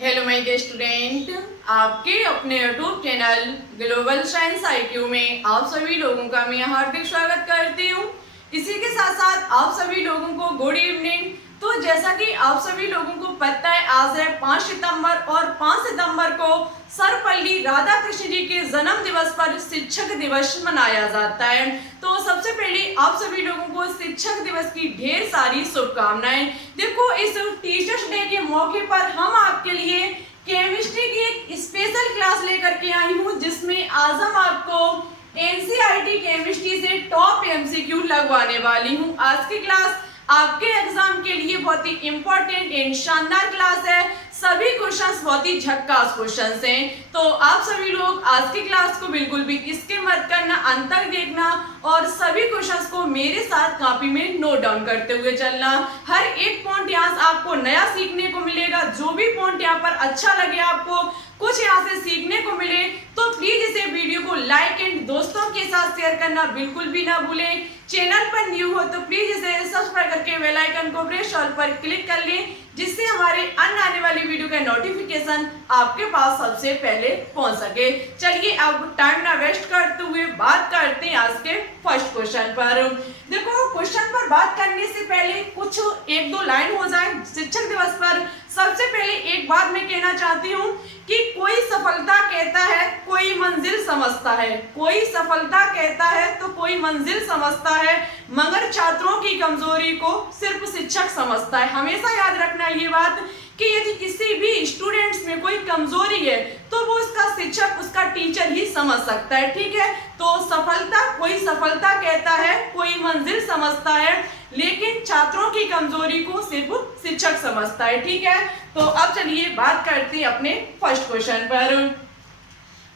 Hello my dear student, आपके अपने YouTube channel global science IQ में आप सभी लोगों का मैं हार्दिक स्वागत करती हूँ। इसी के साथ साथ आप सभी लोगों को गुड इवनिंग। तो जैसा कि आप सभी लोगों को पता है, आज है 5 सितंबर और 5 सितंबर को सर्वपल्ली राधाकृष्ण जी के जन्म दिवस पर शिक्षक दिवस मनाया जाता है। तो सबसे पहले आप सभी लोगों को शिक्षक दिवस की ढेर सारी शुभकामनाएं। देखो, इस टीचर्स डे के मौके पर हम आपके लिए केमिस्ट्री की एक स्पेशल क्लास लेकर के आई हूँ, जिसमें आज हम आपको NCERT केमिस्ट्री से टॉप MCQ लगवाने वाली हूँ। आज की क्लास आपके एग्जाम के लिए बहुत ही इंपॉर्टेंट एंड शानदार क्लास है। सभी क्वेश्चंस बहुत ही झक्कास क्वेश्चंस हैं। तो आप सभी लोग आज की क्लास को बिल्कुल भी स्किप मत करना, अंत तक देखना और सभी क्वेश्चंस को मेरे साथ कॉपी में नोट डाउन करते हुए चलना। हर एक पॉइंट यहाँ से आपको नया सीखने को मिलेगा। जो भी पॉइंट यहाँ पर अच्छा लगे, आपको कुछ यहाँ से सीखने को मिले, तो प्लीज इसे वीडियो को लाइक एंड दोस्तों के साथ शेयर करना बिल्कुल भी ना भूलें। चैनल पर न्यू हो तो प्लीज इसे सब्सक्राइब करके बेल आइकन को प्रेस ऑल पर क्लिक कर लें, जिससे हमारे अन्य आने वाली वीडियो का नोटिफिकेशन आपके पास सबसे पहले पहुंच सके। चलिए अब टाइम ना वेस्ट करते हुए बात करते हैं आज के फर्स्ट क्वेश्चन पर। देखो, क्वेश्चन पर बात करने से पहले कुछ एक दो लाइन हो जाए शिक्षक दिवस पर। सबसे पहले एक बात मैं कहना चाहती हूँ कि कोई सफलता कहता है, कोई मंजिल समझता है। कोई सफलता कहता है तो कोई मंजिल समझता है, मगर छात्रों की कमजोरी को सिर्फ शिक्षक समझता है। हमेशा याद रखना ये बात कि यदि किसी भी स्टूडेंट्स में कोई कमजोरी है तो वो उसका शिक्षक, उसका टीचर ही समझ सकता है। ठीक है, तो सफलता, कोई सफलता कहता है, कोई मंजिल समझता है, लेकिन छात्रों की कमजोरी को सिर्फ शिक्षक समझता है। ठीक है, तो अब चलिए बात करते हैं अपने फर्स्ट क्वेश्चन पर।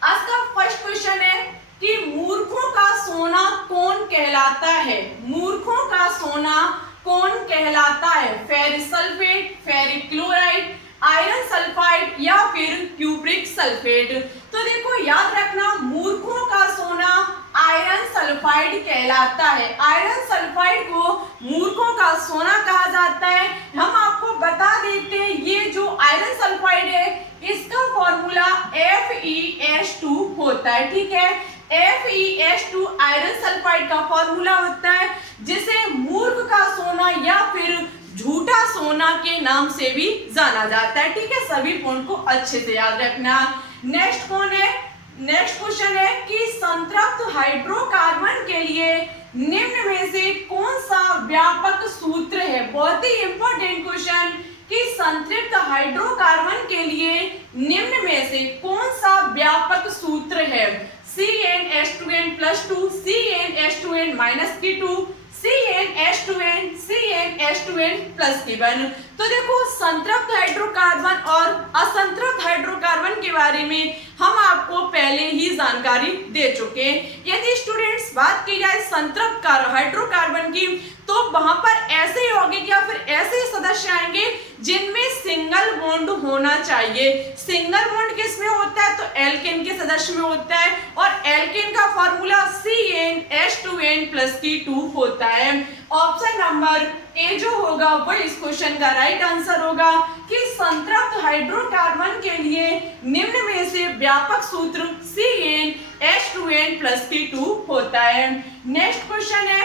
आज का फर्स्ट क्वेश्चन है कि मूर्खों का सोना कौन कहलाता है? मूर्खों का सोना कौन कहलाता है? Ferric sulphate, ferric chloride, iron sulphide या फिर क्यूप्रिक सल्फेट। तो देखो, याद रखना, मूर्खों का सोना आयरन सल्फाइड कहलाता है। आयरन सल्फाइड को मूर्खों का सोना कहा जाता है। हम आपको बता देते हैं, ये जो आयरन सल्फाइड है इसका फॉर्मूला FeS2 होता है। ठीक है, FeS2 आयरन सल्फाइड का फॉर्मूला होता है, जिसे मूर्ख का सोना या फिर झूठा सोना के नाम से भी जाना जाता है। ठीक है, सभी पॉइंट को अच्छे से याद रखना। नेक्स्ट कौन है? नेक्स्ट क्वेश्चन है कि संतृप्त हाइड्रोकार्बन के लिए निम्न में से कौन सा व्यापक सूत्र है? बहुत ही इंपॉर्टेंट क्वेश्चन कि संतृप्त हाइड्रोकार्बन के लिए निम्न में से कौन सा व्यापक सूत्र है? CnH2n+2, CnH2n-2, CnH2n, CnH2n+1। तो देखो, संतृप्त हाइड्रोकार्बन और असंतृप्त हाइड्रोकार्बन के बारे में हम आपको पहले ही जानकारी दे चुके हैं। यदि स्टूडेंट्स बात की जाए संतृप्त हाइड्रोकार्बन की, तो वहां पर ऐसे यौगिक या फिर ऐसे सदस्य आएंगे जिनमें सिंगल बॉन्ड होना चाहिए। सिंगल बॉन्ड किस में होता है? तो एल्केन के सदस्य में होता है, और एल्केन का फॉर्मूला CnH2n+2 होता है। ऑप्शन नंबर ए जो होगा वो इस क्वेश्चन का राइट आंसर होगा कि संतृप्त हाइड्रोकार्बन के लिए निम्न में से व्यापक सूत्र CnH2n+2 होता है। नेक्स्ट क्वेश्चन है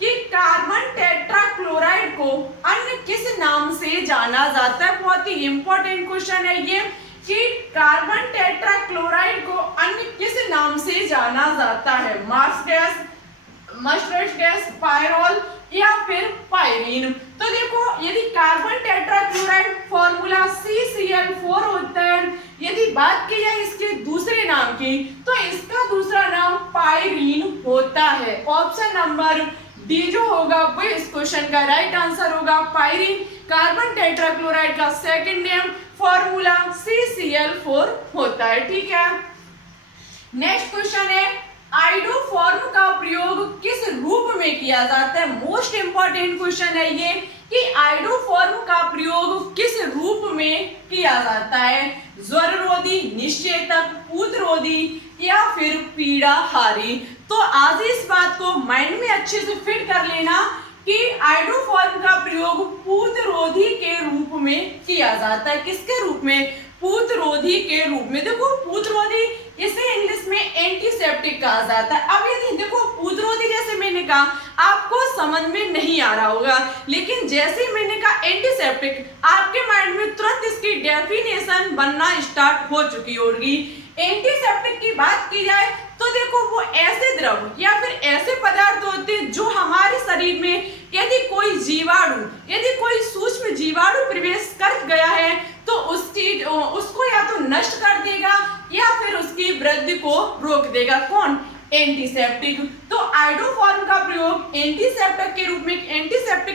कि कार्बन टेट्राक्लोराइड को अन्य किस नाम से जाना जाता है? बहुत ही इंपॉर्टेंट क्वेश्चन है ये कि कार्बन टेट्राक्लोराइड को अन्य किस नाम से जाना जाता है? Marsh gas, mustard gas, pyrrole या फिर पायरीन। तो देखो, यदि कार्बन टेट्राक्लोराइड फॉर्मूला CCl4 होता है। यदि बात की जाए इसके दूसरे नाम की, तो इसका दूसरा नाम पायरीन होता है। ऑप्शन नंबर डी जो होगा वो इस क्वेश्चन का राइट आंसर होगा, पायरीन। कार्बन टेट्राक्लोराइड का सेकंड नेम फॉर्मूला CCl4 होता है। ठीक है, नेक्स्ट क्वेश्चन है आयोडोफॉर्म का प्रयोग किस रूप में किया जाता है? मोस्ट इंपॉर्टेंट क्वेश्चन है ये कि आयोडोफॉर्म का प्रयोग किस रूप में किया जाता है? ज्वररोधी, निषेचक, पूतरोधी या फिर पीड़ाहारी। तो आज इस बात को माइंड में अच्छे से फिट कर लेना कि आयोडोफॉर्म का प्रयोग पूतरोधी के रूप में किया जाता है। किसके रूप में? पूतरोधी के रूप में। देखो पूतरोधी इसे इंग्लिश में एंटीसेप्टिक कहा जाता है। अब यदि देखो पूतरोधी जैसे मैंने कहा आपको समझ में नहीं आ रहा होगा, लेकिन जैसे ही मैंने कहा एंटीसेप्टिक आपके माइंड में तुरंत इसकी डेफिनेशन बनना स्टार्ट हो चुकी होगी। एंटीसेप्टिक की बात की जाए तो देखो वो ऐसे द्रव या फिर ऐसे पदार्थ होते हैं जो हमारे शरीर में यदि कोई जीवाणु, यदि कोई सूक्ष्म जीवाणु प्रवेश कर गया है तो उसको या तो नष्ट कर देगा या फिर उसकी वृद्धि को रोक देगा। कौन? एंटीसेप्टिक। तो आयोडोफॉर्म का प्रयोग एंटीसेप्टिक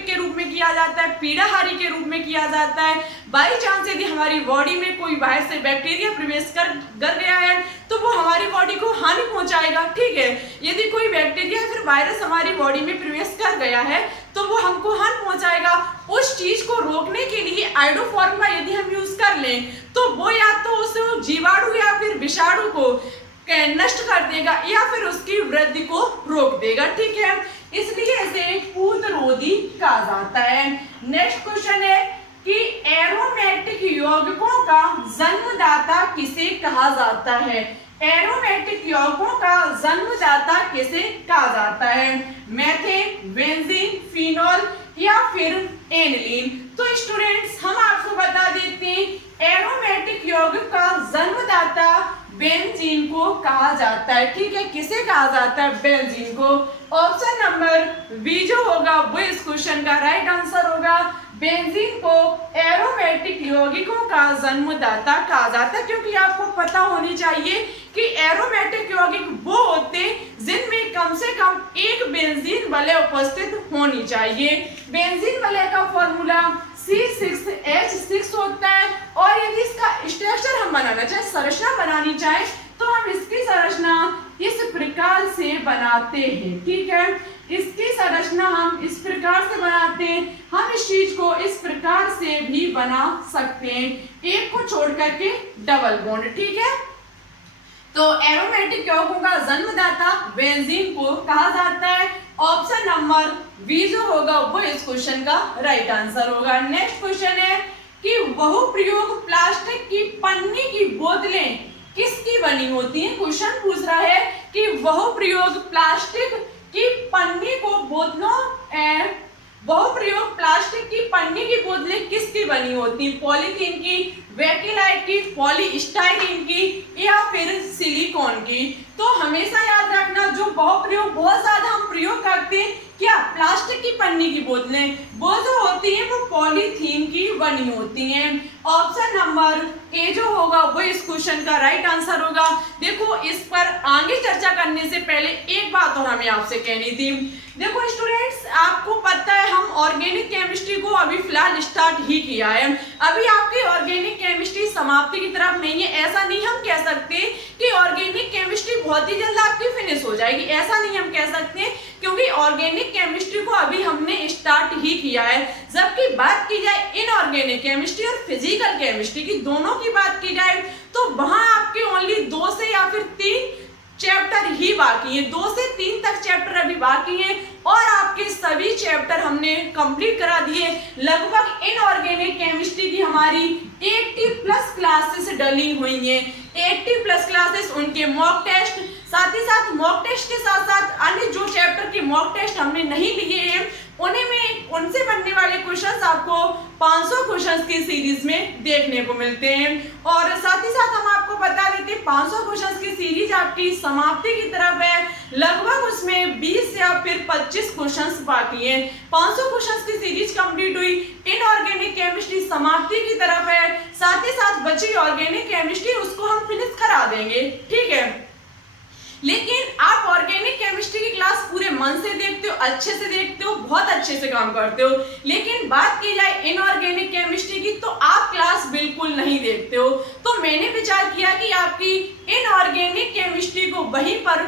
के रूप में किया जाता है, पीड़ाहारी के रूप में किया जाता है। बाई चांस यदि हमारी बॉडी में कोई बाहर से बैक्टीरिया प्रवेश कर गया है तो वो हमारी बॉडी को हानि पहुंचाएगा, ठीक है। यदि कोई बैक्टीरिया फिर वायरस हमारी बॉडी में प्रवेश कर गया है तो वो हमको हानि पहुंचाएगा। उस चीज को रोकने के लिए आयोडोफॉर्म का यदि हम यूज कर लें तो वो या तो उस जीवाणु या फिर विषाणु को नष्ट कर देगा या फिर उसकी वृद्धि को रोक देगा, ठीक है। इसलिए इसे पूतरोधी कहा जाता है। नेक्स्ट क्वेश्चन है कि एरोमेटिक यौगिकों का जन्मदाता किसे कहा जाता है? एरोमेटिक यौगिकों का जन्मदाता किसे कहा जाता है? मेथेन, बेंजीन, फिनोल या फिर एनिलीन। तो स्टूडेंट्स हम आपको बता देते हैं एरोमेटिक यौगिक का जन्मदाता बेंजीन को कहा जाता है, ठीक है। किसे कहा जाता है? बेंजीन को। ऑप्शन नंबर बी जो होगा वो इस क्वेश्चन का राइट आंसर होगा। बेंजीन को एरोमेटिक यौगिकों का जन्मदाता कहा जाता है, क्योंकि आपको पता होनी चाहिए कि एरोमेटिक यौगिक वो होते हैं जिनमें कम से कम एक बेंजीन वलय उपस्थित होनी चाहिए। बेंजीन वलय का फॉर्मूला C6H6 होता है और यदि इसका स्ट्रक्चर हम बनाना चाहे, संरचना बनानी चाहे तो हम इसकी संरचना इस प्रकार से बनाते हैं, ठीक है। इसकी संरचना हम इस प्रकार से बनाते हैं। हम इस चीज को इस प्रकार से भी बना सकते हैं, एक को छोड़ करके डबल बॉन्ड, ठीक है। तो एरोमेटिक यौगिकों का जन्मदाता बेंजीन को कहा जाता है। ऑप्शन नंबर बी जो होगा वो इस क्वेश्चन का राइट आंसर होगा। नेक्स्ट क्वेश्चन है कि बहुप्रयोग प्लास्टिक की पन्नी की बोतलें किसकी बनी होती हैं? क्वेश्चन पूछ रहा है कि बहुप्रयोग प्लास्टिक की पन्नी को बहुप्रयोग प्लास्टिक की पन्नी की बोतलें किसकी बनी होती हैं? पॉलीथीन की, बेकेलाइट की, पॉलीस्टाइरीन की या फिर सिलिकॉन की। तो हमेशा याद रखना जो बहुप्रयोग बहुत ज्यादा हम प्रयोग करते हैं क्या? प्लास्टिक की पन्नी की बोतलें, वो जो होती हैं वो पॉलीथीन की बनी होती हैं। ऑप्शन नंबर ए जो होगा वो इस क्वेश्चन का राइट आंसर होगा। देखो इस पर आगे चर्चा करने से पहले एक बात और हमें आपसे कहनी थी। देखो स्टूडेंट्स आपको पता है हम ऑर्गेनिक केमिस्ट्री को अभी फिलहाल स्टार्ट ही किया है। अभी आपकी ऑर्गेनिक केमिस्ट्री समाप्ति की तरफ नहीं है। ऐसा नहीं हम कह सकते कि ऑर्गेनिक केमिस्ट्री बहुत ही जल्द आपकी फिनिश हो जाएगी, ऐसा नहीं हम कह सकते, क्योंकि ऑर्गेनिक केमिस्ट्री को अभी हमने स्टार्ट ही किया है। जबकि बात की जाए इनऑर्गेनिक केमिस्ट्री और फिजिकल केमिस्ट्री की, दोनों की बात की जाए तो वहां आपके ओनली 2 से या फिर 3 चैप्टर ही बाकी हैं, 2 से 3 तक चैप्टर अभी बाकी हैं और आपके सभी चैप्टर हमने कंप्लीट करा दिए। लगभग इनऑर्गेनिक केमिस्ट्री की हमारी 80+ क्लासेस डली हुई हैं। 80+ क्लासेस, उनके मॉक टेस्ट, साथ ही साथ मॉक टेस्ट के साथ साथ अन्य जो चैप्टर के मॉक टेस्ट हमने नहीं लिए हैं उनसे बनने वाले क्वेश्चंस आपको 500 क्वेश्चंस की सीरीज में देखने को मिलते हैं। और साथ ही साथ हम आपको बता देते हैं 500 क्वेश्चंस की सीरीज आपकी समाप्ति की तरफ है। लगभग उसमें 20 या फिर 25 क्वेश्चंस बाकी हैं। 500 क्वेश्चंस की सीरीज कंप्लीट हुई, इनऑर्गेनिक केमिस्ट्री समाप्ति की तरफ है। साथ ही साथ बची ऑर्गेनिक केमिस्ट्री उसको हम फिनिश करा देंगे, ठीक है। लेकिन आप ऑर्गेनिक केमिस्ट्री की क्लास पूरे मन से देखते हो, अच्छे से देखते हो, बहुत अच्छे से काम करते हो। लेकिन बात की जाए इनऑर्गेनिक केमिस्ट्री की तो आप क्लास बिल्कुल नहीं देखते हो। तो मैंने विचार किया कि आपकी इनऑर्गेनिक केमिस्ट्री को वहीं पर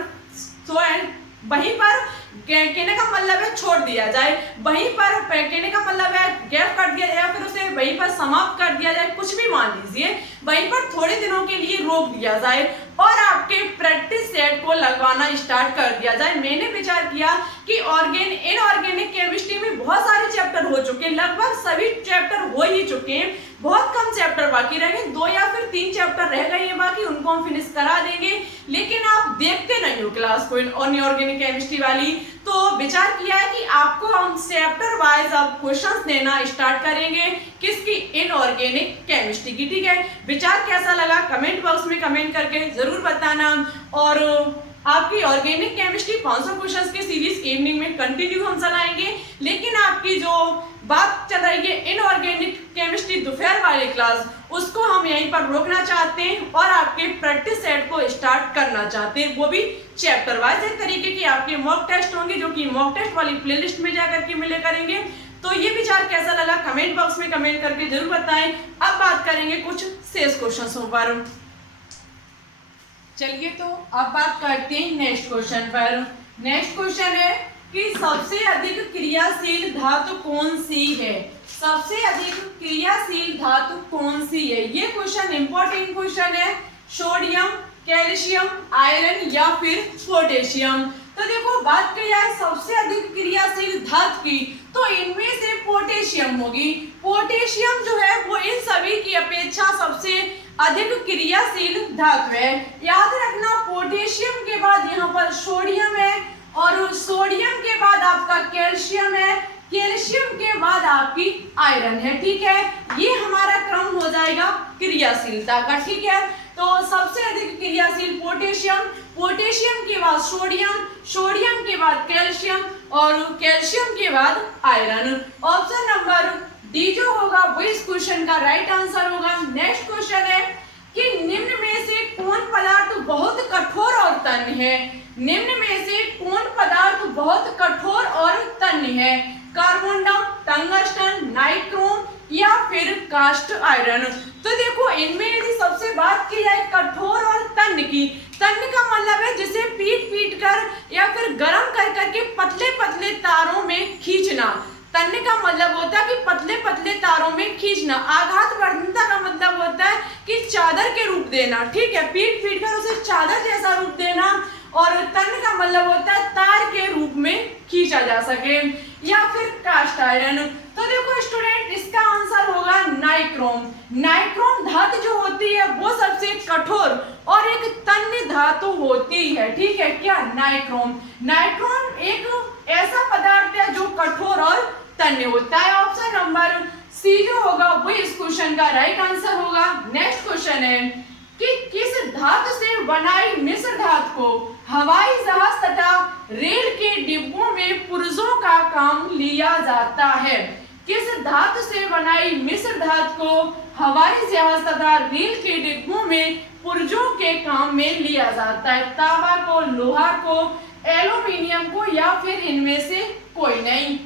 कहने का मतलब है छोड़ दिया जाए, वहीं पर कहने का मतलब है गैप कर दिया जाए या फिर उसे वहीं पर समाप्त कर दिया जाए, कुछ भी मान लीजिए, वहीं पर थोड़े दिनों के लिए रोक दिया जाए और आपके प्रैक्टिस सेट को लगवाना स्टार्ट कर दिया जाए। मैंने विचार किया कि इनऑर्गेनिक केमिस्ट्री में बहुत सारे चैप्टर हो चुके हैं, लगभग सभी चैप्टर हो ही चुके हैं, बहुत कम चैप्टर बाकी रह गए, 2 या फिर 3 चैप्टर रह गए हैं बाकी, उनको हम फिनिश करा देंगे। लेकिन आप देखते नहीं हो क्लास को इनऑर्गेनिक केमिस्ट्री वाली, तो विचार किया है कि आपको हम चैप्टर वाइज अब क्वेश्चंस देना स्टार्ट करेंगे, किसकी, इनऑर्गेनिक केमिस्ट्री की। ठीक है, विचार कैसा लगा कमेंट बॉक्स में कमेंट करके जरूर बताना। और आपकी ऑर्गेनिक केमिस्ट्री 500 क्वेश्चंस की सीरीज इवनिंग में कंटिन्यू हम चलाएंगे, लेकिन आपकी जो बात चल रही है इनऑर्गेनिक केमिस्ट्री दोपहर वाली क्लास, उसको हम यहीं पर रोकना चाहते हैं और आपके प्रैक्टिस सेट को स्टार्ट करना चाहते हैं, वो भी चैप्टर वाइज। एक तरीके की आपके मॉक टेस्ट होंगे, जो कि मॉक टेस्ट वाली प्लेलिस्ट में जाकर के मिले करेंगे। तो ये विचार कैसा लगा कमेंट बॉक्स में कमेंट करके जरूर बताएं। अब बात करेंगे कुछ शेष क्वेश्चंस पर। चलिए तो अब बात करते हैं नेक्स्ट क्वेश्चन पर। नेक्स्ट क्वेश्चन है कि सबसे अधिक क्रियाशील धातु कौन सी है। सबसे अधिक क्रियाशील धातु कौन सी है, ये क्वेश्चन इंपॉर्टेंट क्वेश्चन है। सोडियम, कैल्शियम, आयरन या फिर पोटेशियम। तो देखो बात की जाए सबसे अधिक क्रियाशील धातु की, तो इनमें से पोटेशियम होगी। पोटेशियम जो है वो इन सभी की अपेक्षा सबसे अधिक क्रियाशील धातु है। याद रखना पोटेशियम के बाद यहाँ पर सोडियम है, और सोडियम के बाद आपका कैल्शियम है, कैल्शियम के बाद आपकी आयरन है। ठीक है, ये हमारा क्रम हो जाएगा क्रियाशीलता का। ठीक है, तो सबसे अधिक क्रियाशील पोटेशियम, पोटेशियम के बाद सोडियम, सोडियम के बाद कैल्शियम और कैल्शियम के बाद आयरन। ऑप्शन नंबर डी जो होगा वो इस क्वेश्चन का राइट आंसर होगा। नेक्स्ट क्वेश्चन है कि निम्न में से कौन पदार्थ बहुत कठोर और तन्य है। निम्न में से कौन पदार्थ बहुत कठोर और तन्य है। कार्बोंडम, टंगस्टन, नाइक्रोम या फिर कास्ट आयरन। तो देखो इनमें यदि सबसे बात की जाए कठोर और तन्य की, तन्य का मतलब है जिसे पीट पीट कर या फिर गर्म कर करके पतले पतले तारों में खींचना। तन्य का मतलब होता है कि पतले पतले तारों में खींचना। आघात वर्धनता का मतलब होता है कि चादर के रूप देना। ठीक है, पीट पीट कर उसे चादर जैसा रूप देना। और तन्य का मतलब होता है तार के रूप में खींचा जा सके। या फिर कास्ट आयरन। तो देखो स्टूडेंट इसका आंसर होगा नाइक्रोम। नाइक्रोम धातु जो होती है वो सबसे कठोर और एक तन्य धातु होती है। ठीक है, क्या नाइक्रोम। नाइक्रोम एक ऐसा पदार्थ है जो कठोर और तन्य होता है। ऑप्शन नंबर सी जो होगा वो इस क्वेश्चन का राइट आंसर होगा। नेक्स्ट क्वेश्चन है कि किस धातु से बनाई मिश्र धातु को हवाई जहाज तथा रेल के डिब्बों में पुर्जों का काम लिया जाता है। किस धातु से बनाई मिश्र धातु को हवाई जहाज तथा रेल के डिब्बों में पुर्जों के काम में लिया जाता है। तांबा को, लोहा को, एल्यूमिनियम को या फिर इनमें से कोई नहीं।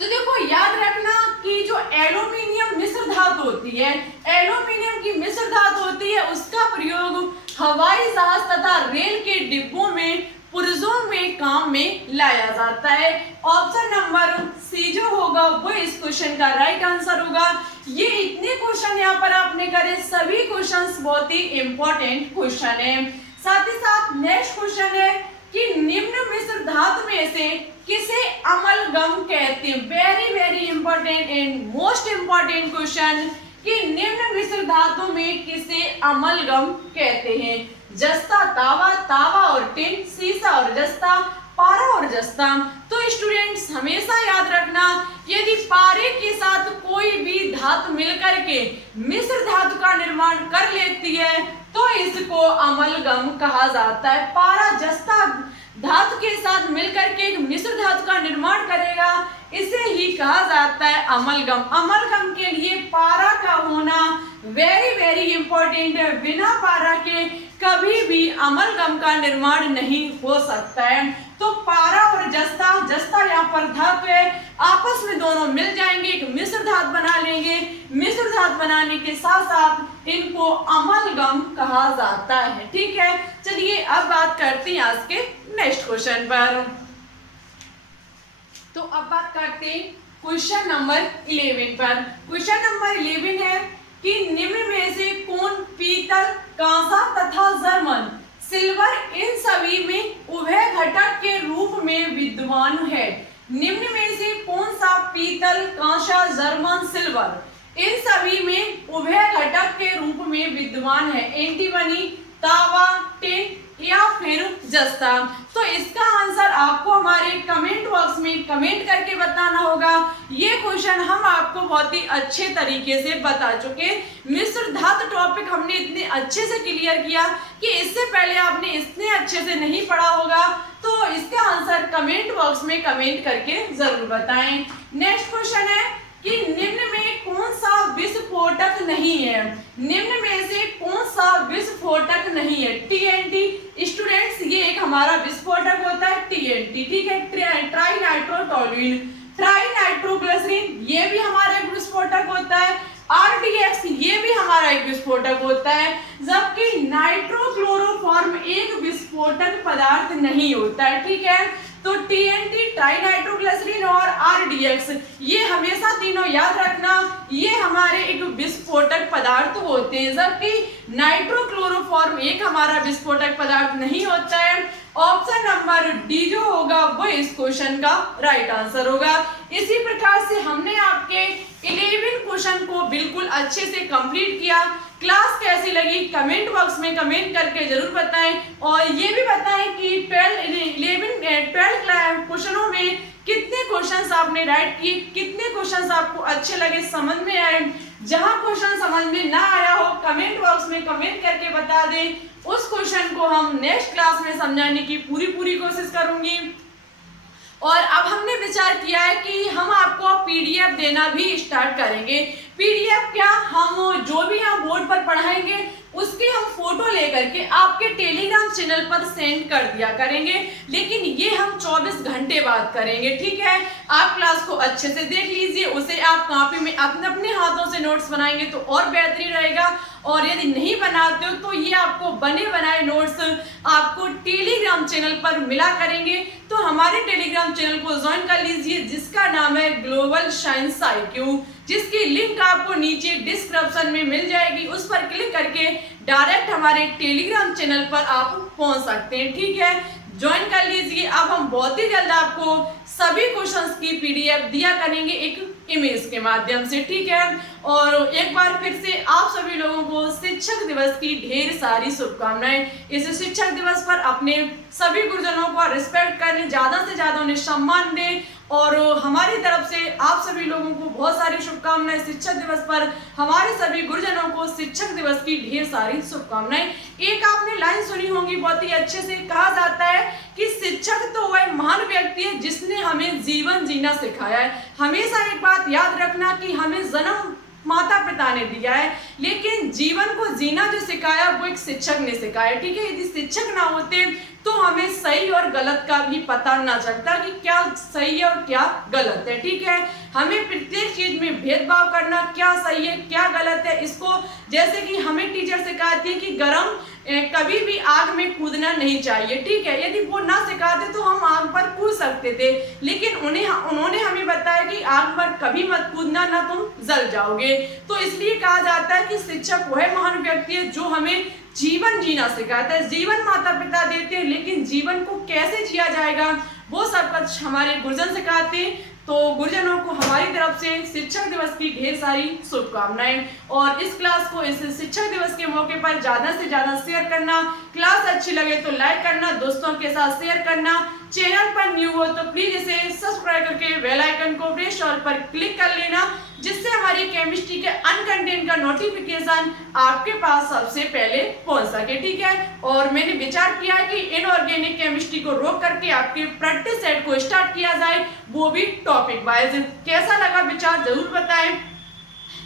तो देखो याद रखना कि जो एल्यूमिनियम मिश्र धातु होती है, एल्यूमिनियम की मिश्र धातु होती है, उसका प्रयोग हवाई जहाज तथा रेल के डिब्बों में पुर्जों में काम में लाया जाता है। ऑप्शन नंबर सी जो होगा वो इस क्वेश्चन का राइट आंसर होगा। ये इतने क्वेश्चन यहाँ पर आपने करे, सभी क्वेश्चंस बहुत ही इंपॉर्टेंट क्वेश्चन है। साथ ही साथ नेक्स्ट क्वेश्चन है कि निम्न मिश्र धातु में से किसे अमलगम कहते हैं। Very very important and most important question कि निम्न मिश्र धातु में किसे अमलगम कहते हैं। जस्ता, तावा, तावा और टिन, सीसा और जस्ता, पारा और जस्ता। तो स्टूडेंट्स हमेशा याद रखना यदि पारे के साथ कोई भी धातु मिलकर के मिश्र धातु का निर्माण कर लेती है तो इसको अमलगम कहा जाता है। पारा जस्ता धातु के साथ मिलकर के एक मिश्र धातु का निर्माण करेगा, इसे ही कहा जाता है अमलगम। अमलगम के लिए पारा का होना वेरी वेरी इंपॉर्टेंट है। बिना पारा के कभी भी अमलगम का निर्माण नहीं हो सकता है। तो पारा और जस्ता, जस्ता यहाँ पर धातु है, आपस में दोनों मिल जाएंगे, एक मिश्र धातु बना लेंगे। मिश्र धातु बनाने के साथ साथ इनको अमलगम कहा जाता है। ठीक है, चलिए अब बात करते हैं आज के नेक्स्ट क्वेश्चन पर। तो अब बात करते हैं क्वेश्चन नंबर 11 पर। क्वेश्चन नंबर 11 है कि निम्न में से कौन पीतल, कांसा तथा जर्मन सिल्वर इन सभी में उभय घटक के रूप में विद्यमान है। निम्न में से कौन सा पीतल, कांसा, जर्मन, सिल्वर इन सभी में उभय घटक के रूप में विद्यमान है? एंटीमनी, तांबा, टिन या फिर जस्ता। तो इसका आंसर आपको हमारे कमेंट बॉक्स में कमेंट करके बताना होगा। ये क्वेश्चन हम आपको बहुत ही अच्छे तरीके से बता चुके। मिश्र धातु टॉपिक हमने इतने अच्छे से क्लियर किया कि इससे पहले आपने इतने अच्छे से नहीं पढ़ा होगा। तो इसका आंसर कमेंट बॉक्स में कमेंट करके जरूर बताएं। नेक्स्ट क्वेश्चन है कि निम्न में कौन सा विस्फोटक नहीं है? निम्न में से कौन सा विस्फोटक नहीं है? टीएनटी स्टूडेंट्स, ये एक हमारा विस्फोटक होता है टीएनटी, ठीक है। ट्राई नाइट्रोटोलुइन, ट्राई नाइट्रोग्लिसरीन, ये भी हमारा एक विस्फोटक होता है। आरडीएक्स, ये भी हमारा एक विस्फोटक होता है। जबकि नाइट्रोक्लोरोफॉर्म एक विस्फोटक पदार्थ नहीं होता है, ठीक है। तो टीएनटी, ट्राइनाइट्रोग्लिसरीन और आरडीएक्स, ये हमेशा तीनों याद रखना, ये हमारे एक विस्फोटक पदार्थ होते हैं। जबकि नाइट्रोक्लोरोफॉर्म एक हमारा विस्फोटक पदार्थ नहीं होता है। ऑप्शन नंबर डी जो होगा वो इस क्वेश्चन का राइट आंसर होगा। इसी प्रकार से हमने आपके 11 क्वेश्चन को बिल्कुल अच्छे से कंप्लीट किया। क्लास कैसी लगी कमेंट बॉक्स में कमेंट करके जरूर बताएं और ये भी बताएं कि 12 क्वेश्चनों में कितने क्वेश्चंस आपने राइट किए, कितने क्वेश्चंस आपको अच्छे लगे, समझ में आए। जहां क्वेश्चन समझ में ना आया हो कमेंट बॉक्स में कमेंट करके बता दें, उस क्वेश्चन को हम नेक्स्ट क्लास में समझाने की पूरी कोशिश करूंगी। और अब हमने विचार किया है कि हम आपको पीडीएफ देना भी स्टार्ट करेंगे। पीडीएफ क्या, हम जो भी हम बोर्ड पर पढ़ाएंगे उसके हम फोटो लेकर के आपके टेलीग्राम चैनल पर सेंड कर दिया करेंगे, लेकिन ये हम 24 घंटे बाद करेंगे, ठीक है। आप क्लास को अच्छे से देख लीजिए, उसे आप कॉपी में अपने हाथों से नोट्स बनाएंगे तो और बेहतरीन रहेगा। और यदि नहीं बनाते हो तो ये आपको बने बनाए नोट्स आपको टेलीग्राम चैनल पर मिला करेंगे। तो हमारे टेलीग्राम चैनल को ज्वाइन कर लीजिए जिसका नाम है ग्लोबल साइंस IQ, जिसकी लिंक आपको नीचे डिस्क्रिप्शन में मिल जाएगी। उस पर क्लिक करके डायरेक्ट हमारे टेलीग्राम चैनल पर आप पहुंच सकते हैं, ठीक है। ज्वाइन कर लीजिए। अब हम बहुत ही जल्द आपको सभी क्वेश्चंस की पीडीएफ दिया करेंगे एक इमेज के माध्यम से, ठीक है। और एक बार फिर से आप सभी लोगों को शिक्षक दिवस की ढेर सारी शुभकामनाएं। इस शिक्षक दिवस पर अपने सभी गुरुजनों को रिस्पेक्ट करें, ज्यादा से ज्यादा उन्हें सम्मान दें। और हमारी तरफ से आप सभी लोगों को बहुत सारी शुभकामनाएं। शिक्षक दिवस पर हमारे सभी गुरुजनों को शिक्षक दिवस की ढेर सारी शुभकामनाएं। एक आपने लाइन सुनी होगी बहुत ही अच्छे से, कहा जाता है कि शिक्षक तो वह महान व्यक्ति है जिसने हमें जीवन जीना सिखाया है। हमेशा एक बात याद रखना कि हमें जन्म माता पिता ने दिया है, लेकिन जीवन को जीना जो सिखाया वो एक शिक्षक ने सिखाया, ठीक है। यदि शिक्षक ना होते तो हमें सही और गलत का भी पता ना चलता कि क्या सही है और क्या गलत है, ठीक है। हमें प्रत्येक चीज में भेदभाव करना, क्या सही है क्या गलत है, इसको जैसे कि हमें टीचर सिखाती है कि गरम कभी भी आग में कूदना नहीं चाहिए, ठीक है। यदि वो ना सिखाते तो हम आग पर कूद सकते थे, लेकिन उन्होंने हमें बताया कि आग पर कभी मत कूदना, ना तुम जल जाओगे। तो इसलिए कहा जाता है कि शिक्षक वह महान व्यक्ति है जो हमें जीवन जीना सिखाता है। जीवन माता पिता देते हैं, लेकिन जीवन को कैसे जिया जाएगा वो सब कुछ हमारे गुरुजन सिखाते हैं। तो गुरुजनों को हमारी तरफ से शिक्षक दिवस की ढेर सारी शुभकामनाएं। और इस क्लास को इस शिक्षक दिवस के मौके पर ज्यादा से ज्यादा शेयर करना। क्लास अच्छी लगे तो लाइक करना, दोस्तों के साथ शेयर करना। चैनल पर न्यू हो तो प्लीज इसे सब्सक्राइब करके बेल आइकन को प्रेस ऑल पर क्लिक कर लेना, जिससे हमारी केमिस्ट्री के अनकंटेंट का नोटिफिकेशन आपके पास सबसे पहले पहुंच सके, ठीक है। और मैंने विचार किया कि इनऑर्गेनिक केमिस्ट्री को रोक करके आपके प्रैक्टिस सेट को स्टार्ट किया जाए, वो भी टॉपिक वाइज। कैसा लगा विचार जरूर बताएं,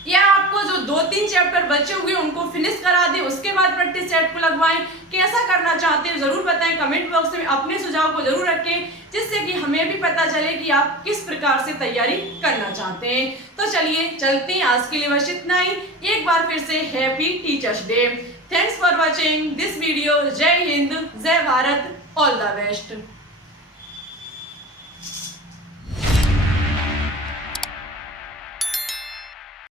या आपको जो 2-3 चैप्टर बचे हुए उनको फिनिश करा दें उसके बाद प्रैक्टिस सेट को लगवाएं। कैसा करना चाहते हैं जरूर बताएं, कमेंट बॉक्स में अपने सुझाव को जरूर रखें, जिससे कि हमें भी पता चले कि आप किस प्रकार से तैयारी करना चाहते हैं। तो चलिए चलते हैं, आज के लिए बस इतना ही। एक बार फिर से happy teachers day. Thanks for watching this video. जय हिंद, जय भारत, ऑल द बेस्ट।